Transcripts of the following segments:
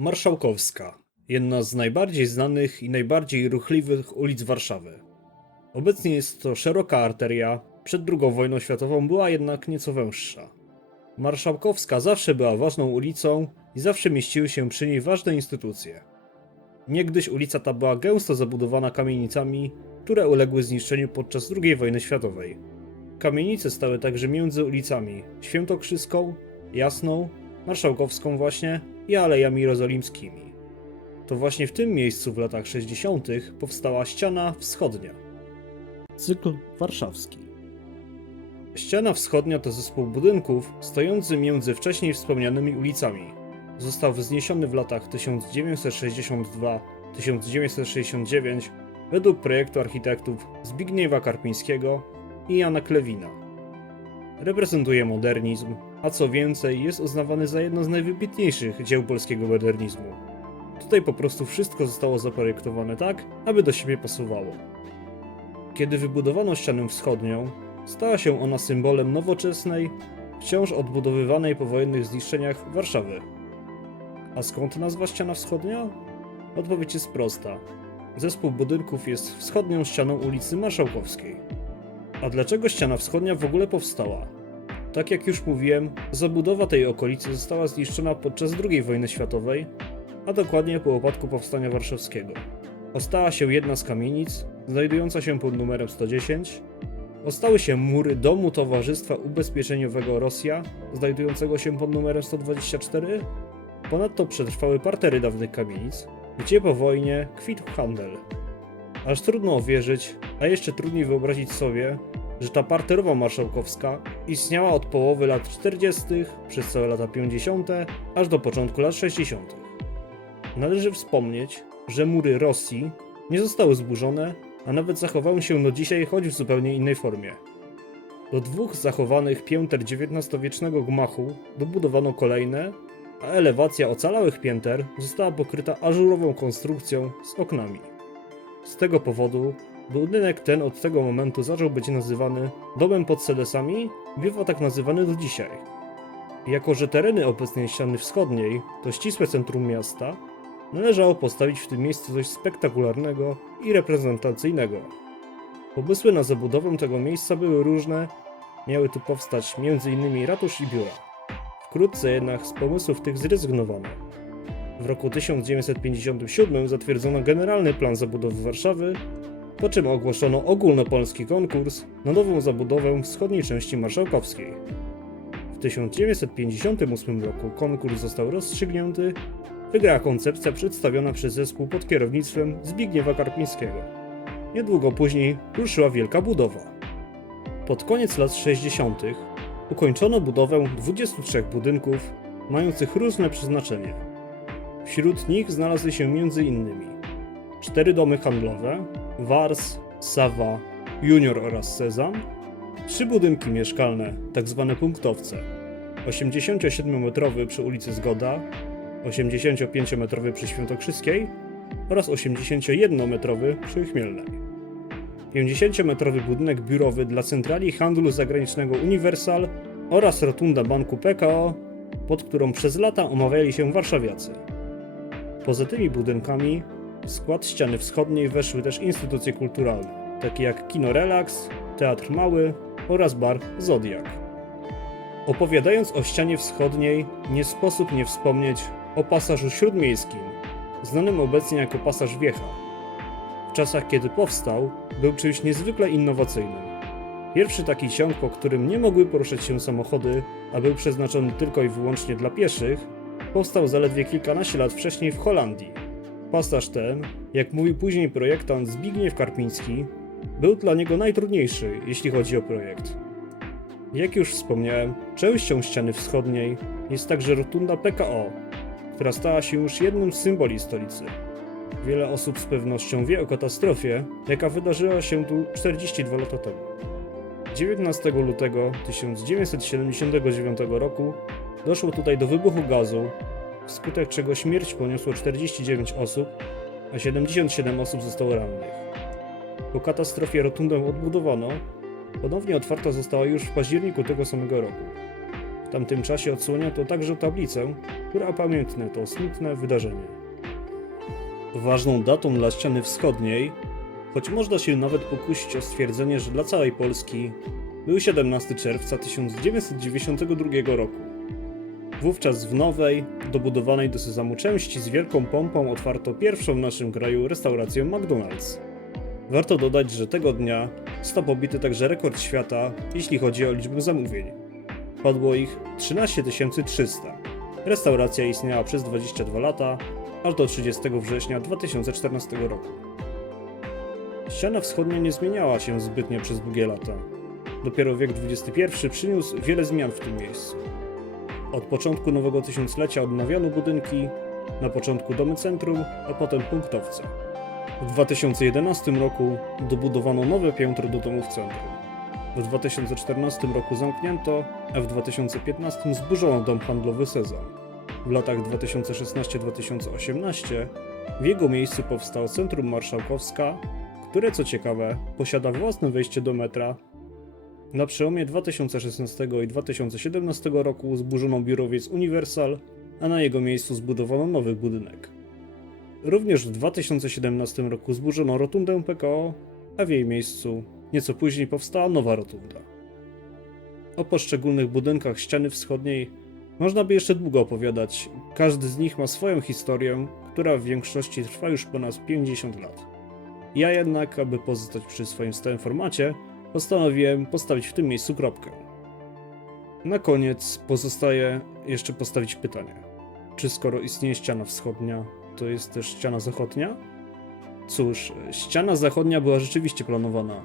Marszałkowska, jedna z najbardziej znanych i najbardziej ruchliwych ulic Warszawy. Obecnie jest to szeroka arteria, przed II wojną światową była jednak nieco węższa. Marszałkowska zawsze była ważną ulicą i zawsze mieściły się przy niej ważne instytucje. Niegdyś ulica ta była gęsto zabudowana kamienicami, które uległy zniszczeniu podczas II wojny światowej. Kamienice stały także między ulicami Świętokrzyską, Jasną, Marszałkowską właśnie i Alejami Jerozolimskimi. To właśnie w tym miejscu w latach 60. powstała ściana wschodnia. Cykl warszawski. Ściana wschodnia to zespół budynków stojący między wcześniej wspomnianymi ulicami. Został wzniesiony w latach 1962-1969 według projektu architektów Zbigniewa Karpińskiego i Jana Klewina. Reprezentuje modernizm, a co więcej, jest uznawany za jedno z najwybitniejszych dzieł polskiego modernizmu. Tutaj po prostu wszystko zostało zaprojektowane tak, aby do siebie pasowało. Kiedy wybudowano ścianę wschodnią, stała się ona symbolem nowoczesnej, wciąż odbudowywanej po wojennych zniszczeniach Warszawy. A skąd nazwa ściana wschodnia? Odpowiedź jest prosta. Zespół budynków jest wschodnią ścianą ulicy Marszałkowskiej. A dlaczego ściana wschodnia w ogóle powstała? Tak jak już mówiłem, zabudowa tej okolicy została zniszczona podczas II wojny światowej, a dokładnie po upadku Powstania Warszawskiego. Ostała się jedna z kamienic, znajdująca się pod numerem 110. Ostały się mury Domu Towarzystwa Ubezpieczeniowego Rosja, znajdującego się pod numerem 124. Ponadto przetrwały partery dawnych kamienic, gdzie po wojnie kwitł handel. Aż trudno uwierzyć, a jeszcze trudniej wyobrazić sobie, że ta parterowa marszałkowska istniała od połowy lat 40. przez całe lata 50. aż do początku lat 60. Należy wspomnieć, że mury Rosji nie zostały zburzone, a nawet zachowały się do dzisiaj, choć w zupełnie innej formie. Do dwóch zachowanych pięter XIX-wiecznego gmachu dobudowano kolejne, a elewacja ocalałych pięter została pokryta ażurową konstrukcją z oknami. Z tego powodu budynek ten od tego momentu zaczął być nazywany domem pod sedesami, bywa tak nazywany do dzisiaj. Jako, że tereny obecnej ściany wschodniej to ścisłe centrum miasta, należało postawić w tym miejscu coś spektakularnego i reprezentacyjnego. Pomysły na zabudowę tego miejsca były różne, miały tu powstać m.in. ratusz i biura. Wkrótce jednak z pomysłów tych zrezygnowano. W roku 1957 zatwierdzono generalny plan zabudowy Warszawy, po czym ogłoszono ogólnopolski konkurs na nową zabudowę wschodniej części marszałkowskiej. W 1958 roku konkurs został rozstrzygnięty, wygrała koncepcja przedstawiona przez zespół pod kierownictwem Zbigniewa Karpińskiego. Niedługo później ruszyła wielka budowa. Pod koniec lat 60. ukończono budowę 23 budynków mających różne przeznaczenie. Wśród nich znalazły się m.in. cztery domy handlowe, Wars, Sawa, Junior oraz Sezam, trzy budynki mieszkalne, tzw. punktowce, 87-metrowy przy ulicy Zgoda, 85-metrowy przy Świętokrzyskiej oraz 81-metrowy przy Chmielnej. 50-metrowy budynek biurowy dla centrali handlu zagranicznego Universal oraz rotunda banku PKO, pod którą przez lata omawiali się warszawiacy. Poza tymi budynkami w skład ściany wschodniej weszły też instytucje kulturalne, takie jak Kino Relax, Teatr Mały oraz bar Zodiak. Opowiadając o ścianie wschodniej, nie sposób nie wspomnieć o pasażu śródmiejskim, znanym obecnie jako pasaż Wiecha. W czasach, kiedy powstał, był czymś niezwykle innowacyjnym. Pierwszy taki ciąg, po którym nie mogły poruszać się samochody, a był przeznaczony tylko i wyłącznie dla pieszych, powstał zaledwie kilkanaście lat wcześniej w Holandii. Pasaż ten, jak mówił później projektant Zbigniew Karpiński, był dla niego najtrudniejszy, jeśli chodzi o projekt. Jak już wspomniałem, częścią ściany wschodniej jest także rotunda PKO, która stała się już jednym z symboli stolicy. Wiele osób z pewnością wie o katastrofie, jaka wydarzyła się tu 42 lata temu. 19 lutego 1979 roku doszło tutaj do wybuchu gazu, wskutek czego śmierć poniosło 49 osób, a 77 osób zostało rannych. Po katastrofie rotundę odbudowano, ponownie otwarta została już w październiku tego samego roku. W tamtym czasie odsłonięto także tablicę, która upamiętnia to smutne wydarzenie. Ważną datą dla ściany wschodniej, choć można się nawet pokusić o stwierdzenie, że dla całej Polski, był 17 czerwca 1992 roku. Wówczas w nowej, dobudowanej do sezonu części z wielką pompą otwarto pierwszą w naszym kraju restaurację McDonald's. Warto dodać, że tego dnia został pobity także rekord świata, jeśli chodzi o liczbę zamówień. Padło ich 13 300. Restauracja istniała przez 22 lata, aż do 30 września 2014 roku. Ściana wschodnia nie zmieniała się zbytnio przez długie lata. Dopiero wiek XXI przyniósł wiele zmian w tym miejscu. Od początku nowego tysiąclecia odnawiano budynki, na początku domy centrum, a potem punktowce. W 2011 roku dobudowano nowe piętro do domów centrum. W 2014 roku zamknięto, a w 2015 zburzono dom handlowy Sezam. W latach 2016-2018 w jego miejscu powstało Centrum Marszałkowska, które co ciekawe posiada własne wejście do metra. Na przełomie 2016 i 2017 roku zburzono biurowiec Universal, a na jego miejscu zbudowano nowy budynek. Również w 2017 roku zburzono rotundę PKO, a w jej miejscu nieco później powstała nowa rotunda. O poszczególnych budynkach ściany wschodniej można by jeszcze długo opowiadać. Każdy z nich ma swoją historię, która w większości trwa już ponad 50 lat. Ja jednak, aby pozostać przy swoim stałym formacie, postanowiłem postawić w tym miejscu kropkę. Na koniec pozostaje jeszcze postawić pytanie. Czy skoro istnieje ściana wschodnia, to jest też ściana zachodnia? Cóż, ściana zachodnia była rzeczywiście planowana.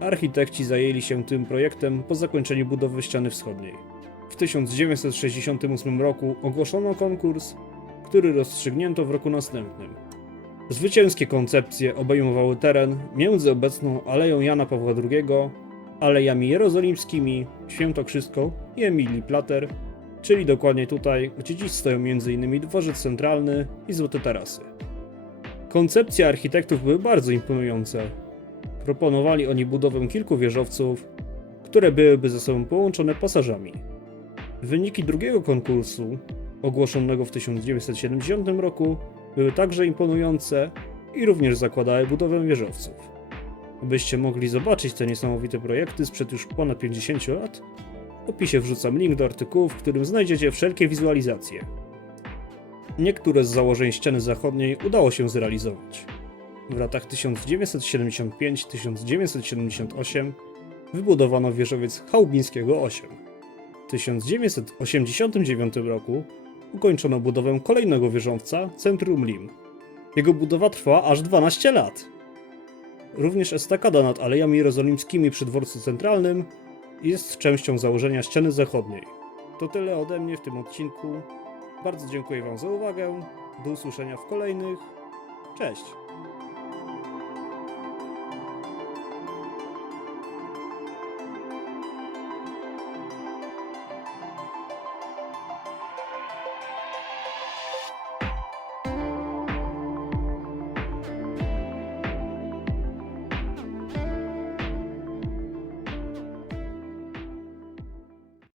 Architekci zajęli się tym projektem po zakończeniu budowy ściany wschodniej. W 1968 roku ogłoszono konkurs, który rozstrzygnięto w roku następnym. Zwycięskie koncepcje obejmowały teren między obecną Aleją Jana Pawła II, Alejami Jerozolimskimi, Świętokrzyską i Emilii Plater, czyli dokładnie tutaj, gdzie dziś stoją m.in. dworzec centralny i złote tarasy. Koncepcje architektów były bardzo imponujące. Proponowali oni budowę kilku wieżowców, które byłyby ze sobą połączone pasażami. Wyniki drugiego konkursu, ogłoszonego w 1970 roku, były także imponujące i również zakładały budowę wieżowców. Abyście mogli zobaczyć te niesamowite projekty sprzed już ponad 50 lat, w opisie wrzucam link do artykułu, w którym znajdziecie wszelkie wizualizacje. Niektóre z założeń ściany zachodniej udało się zrealizować. W latach 1975-1978 wybudowano wieżowiec Chałubińskiego 8. W 1989 roku ukończono budowę kolejnego wieżowca, Centrum Lim. Jego budowa trwała aż 12 lat. Również estakada nad Alejami Jerozolimskimi przy dworcu centralnym jest częścią założenia ściany zachodniej. To tyle ode mnie w tym odcinku. Bardzo dziękuję Wam za uwagę. Do usłyszenia w kolejnych. Cześć!